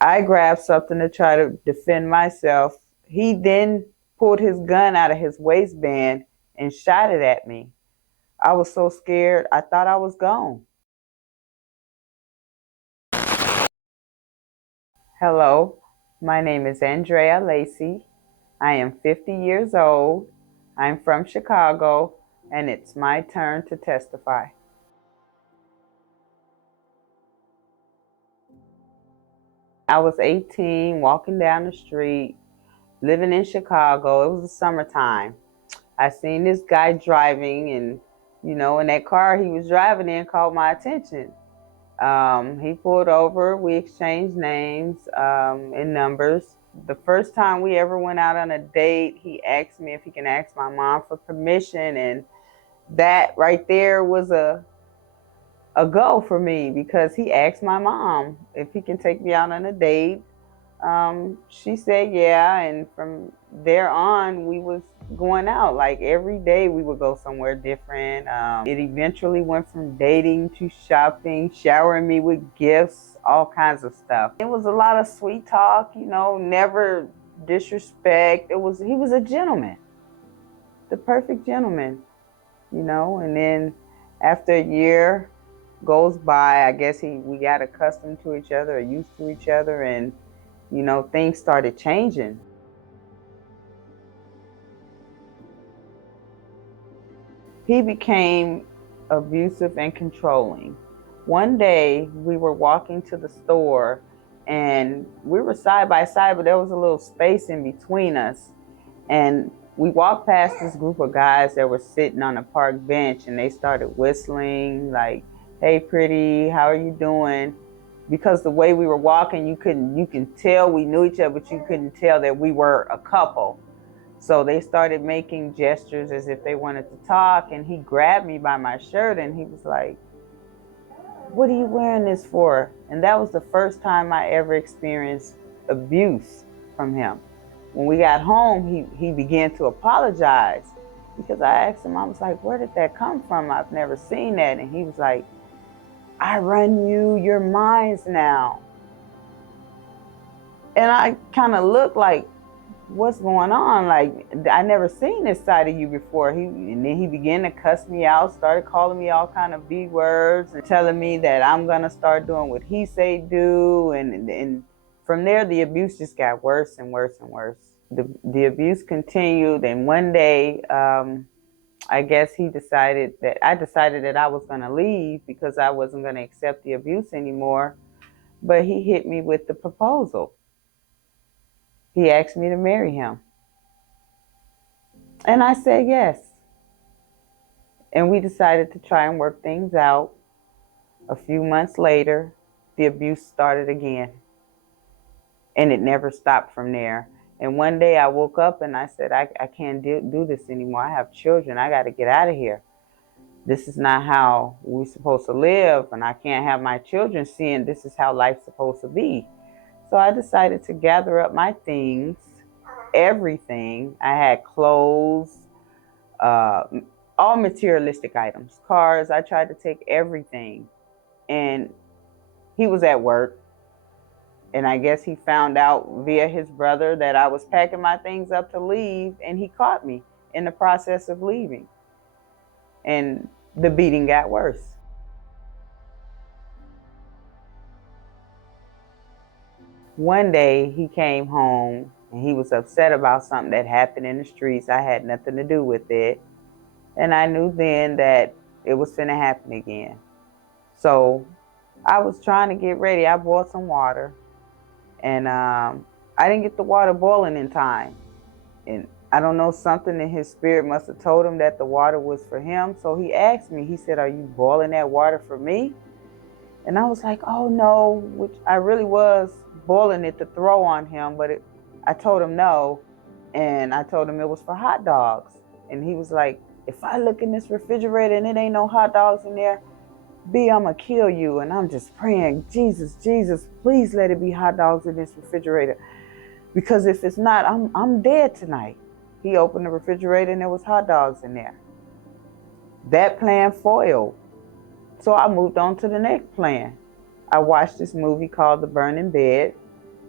I grabbed something to try to defend myself. He then pulled his gun out of his waistband and shot it at me. I was so scared, I thought I was gone. Hello, my name is Andrea Lacey. I am 50 years old. I'm from Chicago, and it's my turn to testify. I was 18, walking down the street, living in Chicago. It was the summertime. I seen this guy driving, and that car he was driving in caught my attention. He pulled over. We exchanged names and numbers. The first time we ever went out on a date, he asked me if he can ask my mom for permission, and that right there was a go for me because he asked my mom if he can take me out on a date. She said yeah, and from there on we was going out like every day. We would go somewhere different. It eventually went from dating to shopping, showering me with gifts, all kinds of stuff. It was a lot of sweet talk, never disrespect. He was a gentleman, the perfect gentleman. And then after a year goes by, I guess we got accustomed to each other or used to each other, and things started changing. He became abusive and controlling. One day we were walking to the store and we were side by side, but there was a little space in between us. And we walked past this group of guys that were sitting on a park bench, and they started whistling like, "Hey pretty, how are you doing?" Because the way we were walking, you can tell we knew each other, but you couldn't tell that we were a couple. So they started making gestures as if they wanted to talk, and he grabbed me by my shirt and he was like, "What are you wearing this for?" And that was the first time I ever experienced abuse from him. When we got home, he began to apologize because I asked him, I was like, "Where did that come from? I've never seen that." And he was like, "I run you, you're mine now." And I kind of looked like, what's going on? Like, I never seen this side of you before. And then he began to cuss me out, started calling me all kind of B words and telling me that I'm gonna start doing what he say do. And from there, the abuse just got worse and worse and worse. The abuse continued, and one day, I guess I decided that I was gonna leave because I wasn't gonna accept the abuse anymore. But he hit me with the proposal. He asked me to marry him. And I said yes. And we decided to try and work things out. A few months later, the abuse started again. And it never stopped from there. And one day I woke up and I said, I can't do this anymore. I have children. I got to get out of here. This is not how we're supposed to live. And I can't have my children seeing this is how life's supposed to be. So I decided to gather up my things, everything. I had clothes, uh, all materialistic items, cars. I tried to take everything. And he was at work. And I guess he found out via his brother that I was packing my things up to leave, and he caught me in the process of leaving. And the beating got worse. One day he came home and he was upset about something that happened in the streets. I had nothing to do with it. And I knew then that it was finna happen again. So I was trying to get ready. I bought some water, and I didn't get the water boiling in time. And I don't know, something in his spirit must have told him that the water was for him. So he asked me, he said, "Are you boiling that water for me?" And I was like, "Oh no," which I really was boiling it to throw on him, but I told him no. And I told him it was for hot dogs. And he was like, "If I look in this refrigerator and it ain't no hot dogs in there, B, I'm gonna kill you." And I'm just praying, Jesus, Jesus, please let it be hot dogs in this refrigerator. Because if it's not, I'm dead tonight. He opened the refrigerator and there was hot dogs in there. That plan foiled. So I moved on to the next plan. I watched this movie called The Burning Bed.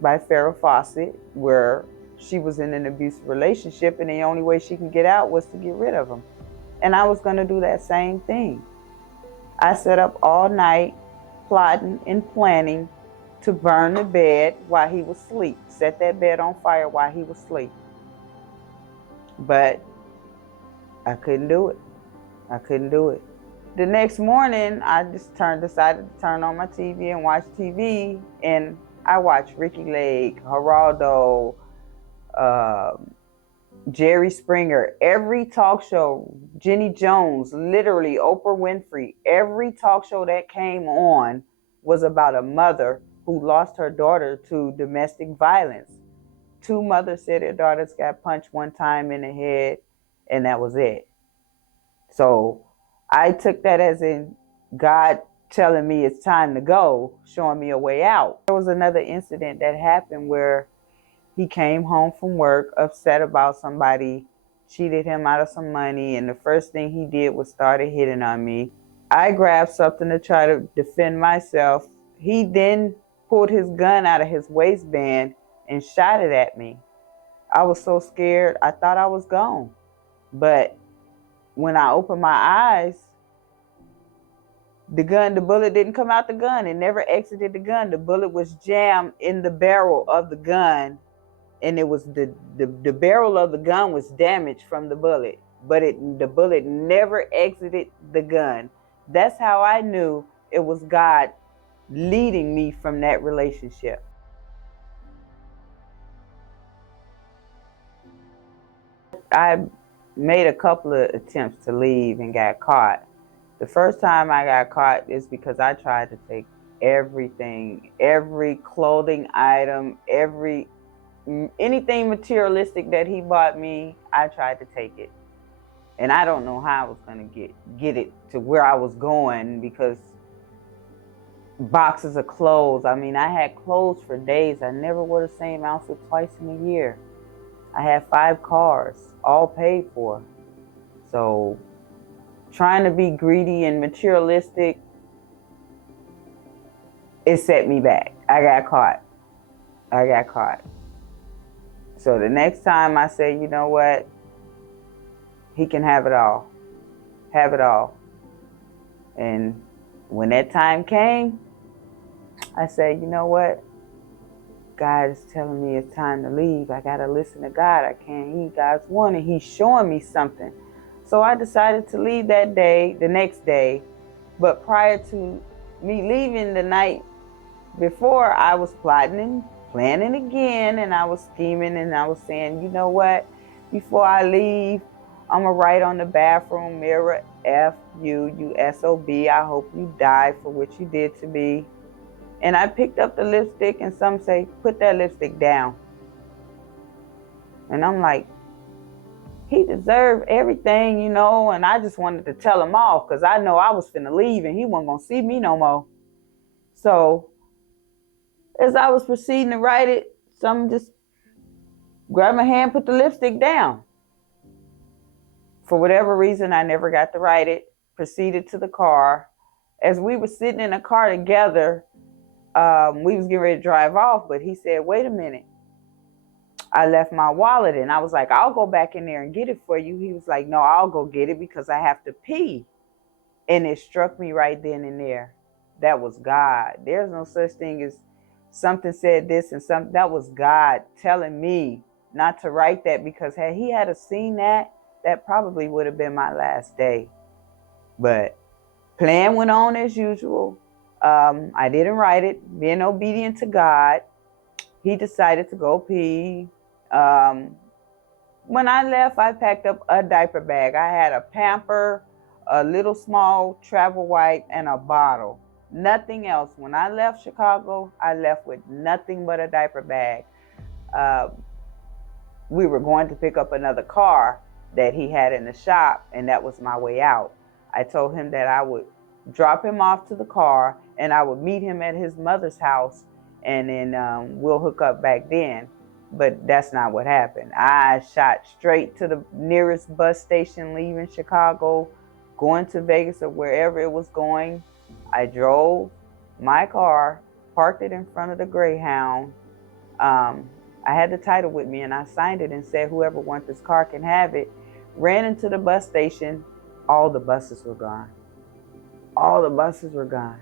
by Farrah Fawcett, where she was in an abusive relationship and the only way she could get out was to get rid of him. And I was going to do that same thing. I sat up all night plotting and planning to burn the bed while he was asleep, set that bed on fire while he was asleep. But I couldn't do it. I couldn't do it. The next morning, I just decided to turn on my TV and watch TV, and I watched Ricky Lake, Geraldo, Jerry Springer, every talk show, Jenny Jones, literally Oprah Winfrey, every talk show that came on was about a mother who lost her daughter to domestic violence. 2 mothers said their daughters got punched one time in the head, and that was it. So I took that as in God telling me it's time to go, showing me a way out. There was another incident that happened where he came home from work upset about somebody cheated him out of some money, and the first thing he did was started hitting on me. I grabbed something to try to defend myself. He then pulled his gun out of his waistband and shot it at me. I was so scared, I thought I was gone. But when I opened my eyes, the bullet didn't come out the gun. It never exited the gun. The bullet was jammed in the barrel of the gun, and it was the barrel of the gun was damaged from the bullet, but the bullet never exited the gun. That's how I knew it was God leading me from that relationship. I made a couple of attempts to leave and got caught. The first time I got caught is because I tried to take everything, every clothing item, anything materialistic that he bought me, I tried to take it. And I don't know how I was going to get it to where I was going, because boxes of clothes. I mean, I had clothes for days. I never wore the same outfit twice in a year. I had 5 cars, all paid for. So trying to be greedy and materialistic, it set me back. I got caught. So the next time I say, you know what? He can have it all. Have it all. And when that time came, I said, you know what? God is telling me it's time to leave. I got to listen to God. I can't heed God's warning. He's showing me something. So I decided to leave that day, the next day. But prior to me leaving the night before, I was plotting and planning again, and I was scheming, and I was saying, you know what? Before I leave, I'm going to write on the bathroom mirror, F-U-U-S-O-B. I hope you die for what you did to me. And I picked up the lipstick, and some say, put that lipstick down. And I'm like, he deserved everything, you know, and I just wanted to tell him off because I know I was finna leave and he wasn't going to see me no more. So as I was proceeding to write it, some just grabbed my hand, put the lipstick down. For whatever reason, I never got to write it, proceeded to the car. As we were sitting in a car together, we was getting ready to drive off, but he said, wait a minute. I left my wallet, and I was like, I'll go back in there and get it for you. He was like, no, I'll go get it because I have to pee. And it struck me right then and there. That was God. There's no such thing as something said this and something. That was God telling me not to write that, because had he had seen that, that probably would have been my last day. But plan went on as usual. I didn't write it, being obedient to God. He decided to go pee. When I left, I packed up a diaper bag. I had a Pamper, a little small travel wipe, and a bottle. Nothing else. When I left Chicago, I left with nothing but a diaper bag. We were going to pick up another car that he had in the shop, and that was my way out. I told him that I would drop him off to the car, and I would meet him at his mother's house, and then we'll hook up back then. But that's not what happened. I shot straight to the nearest bus station leaving Chicago, going to Vegas or wherever it was going. I drove my car, parked it in front of the Greyhound, I had the title with me and I signed it and said, whoever wants this car can have it. Ran into the bus station. All the buses were gone. All the buses were gone.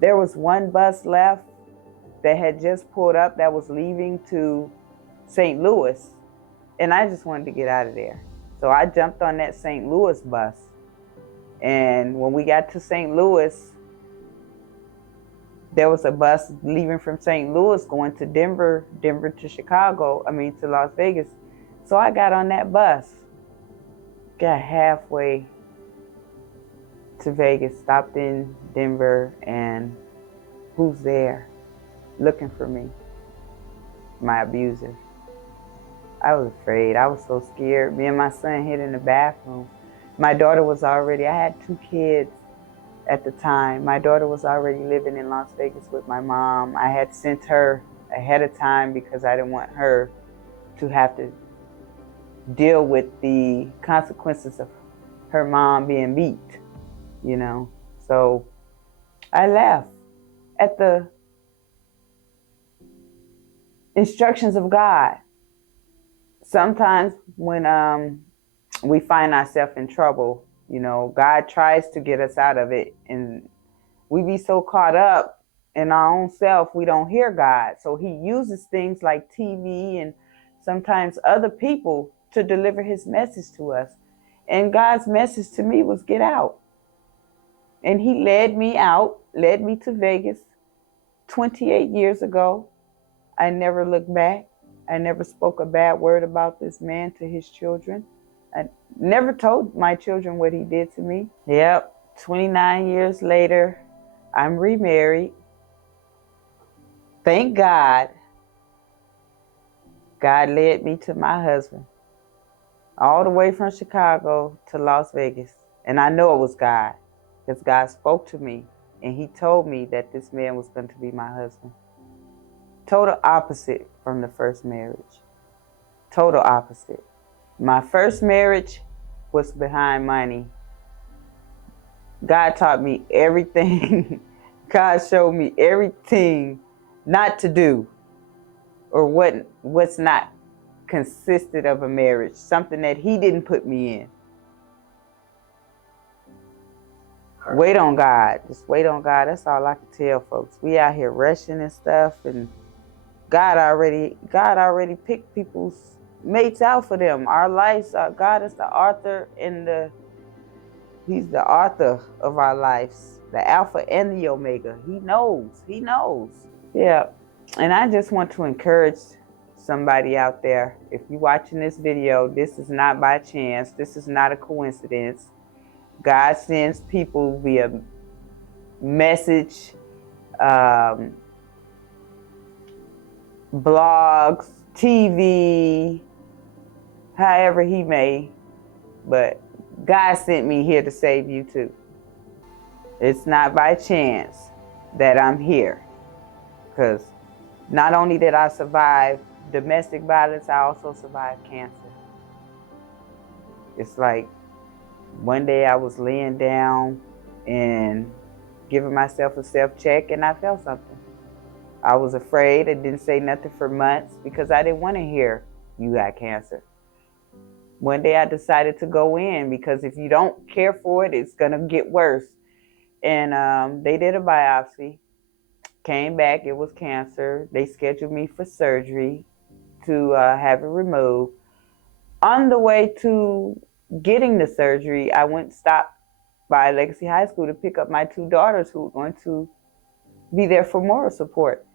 There was one bus left that had just pulled up that was leaving to St. Louis. And I just wanted to get out of there. So I jumped on that St. Louis bus. And when we got to St. Louis, there was a bus leaving from St. Louis going to Denver to to Las Vegas. So I got on that bus, got halfway to Vegas, stopped in Denver, and who's there looking for me? My abuser. I was afraid. I was so scared. Me and my son hid in the bathroom. My daughter was already, I had 2 kids at the time. My daughter was already living in Las Vegas with my mom. I had sent her ahead of time because I didn't want her to have to deal with the consequences of her mom being beat, you know. So I left at the instructions of God. Sometimes when we find ourselves in trouble, you know, God tries to get us out of it, and we be so caught up in our own self, we don't hear God. So he uses things like TV and sometimes other people to deliver his message to us. And God's message to me was get out. And he led me out, led me to Vegas 28 years ago. I never looked back. I never spoke a bad word about this man to his children. I never told my children what he did to me. Yep, 29 years later, I'm remarried. Thank God. God led me to my husband all the way from Chicago to Las Vegas. And I know it was God, because God spoke to me and he told me that this man was going to be my husband. Total opposite from the first marriage. Total opposite. My first marriage was behind money. God taught me everything. God showed me everything not to do, or what's not consisted of a marriage, something that he didn't put me in. Wait on God. Just wait on God. That's all I can tell folks. We out here rushing and stuff, and God already picked people's mates out for them. Our lives, God is the author He's the author of our lives, the Alpha and the Omega. He knows. Yeah. And I just want to encourage somebody out there. If you're watching this video, this is not by chance. This is not a coincidence. God sends people via message, blogs, TV, however he may. But God sent me here to save you too. It's not by chance that I'm here, because not only did I survive domestic violence, I also survived cancer. It's like one day I was laying down and giving myself a self-check, and I felt something. I was afraid. I didn't say nothing for months because I didn't want to hear you got cancer. One day I decided to go in, because if you don't care for it, it's going to get worse. And they did a biopsy, came back, it was cancer. They scheduled me for surgery to have it removed. On the way to getting the surgery, I stopped by Legacy High School to pick up my 2 daughters who were going to be there for moral support.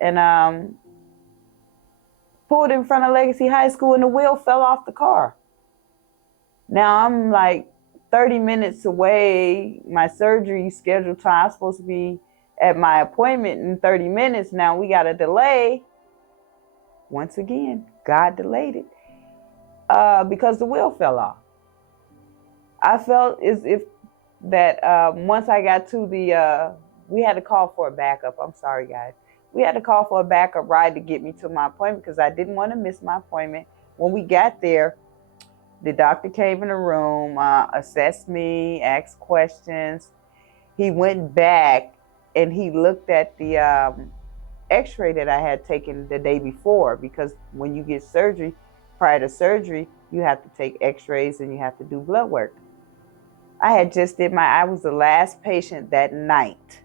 And pulled in front of Legacy High School, and the wheel fell off the car. Now I'm like 30 minutes away. My surgery scheduled time, I'm supposed to be at my appointment in 30 minutes. Now we got a delay. Once again, God delayed it because the wheel fell off. I felt as if that once I got to we had to call for a backup. I'm sorry, guys. We had to call for a backup ride to get me to my appointment because I didn't want to miss my appointment. When we got there, the doctor came in the room, assessed me, asked questions. He went back and he looked at the x-ray that I had taken the day before, because when you get surgery, prior to surgery, you have to take x-rays and you have to do blood work. I was the last patient that night,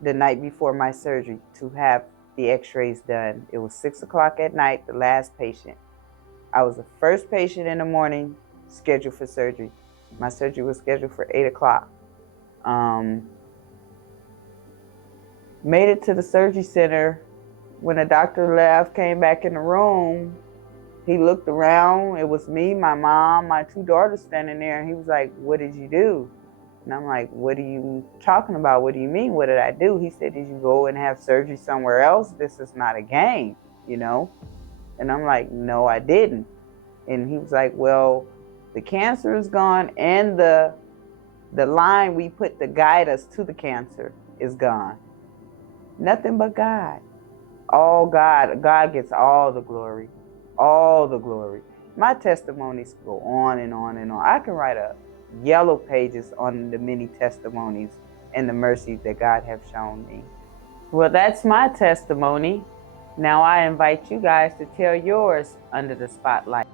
the night before my surgery, to have the x-rays done. It was 6 o'clock at night, the last patient. I was the first patient in the morning scheduled for surgery. My surgery was scheduled for 8 o'clock. Made it to the surgery center. When the doctor left, came back in the room, he looked around. It was me, my mom, my 2 daughters standing there, and he was like, "What did you do?" And I'm like, "What are you talking about? What do you mean? What did I do?" He said, "Did you go and have surgery somewhere else? This is not a game, you know?" And I'm like, "No, I didn't." And he was like, "Well, the cancer is gone, and the line we put to guide us to the cancer is gone." Nothing but God. All God. God gets all the glory. All the glory. My testimonies go on and on and on. I can write a yellow pages on the many testimonies and the mercies that God have shown me. Well, that's my testimony. Now I invite you guys to tell yours under the spotlight.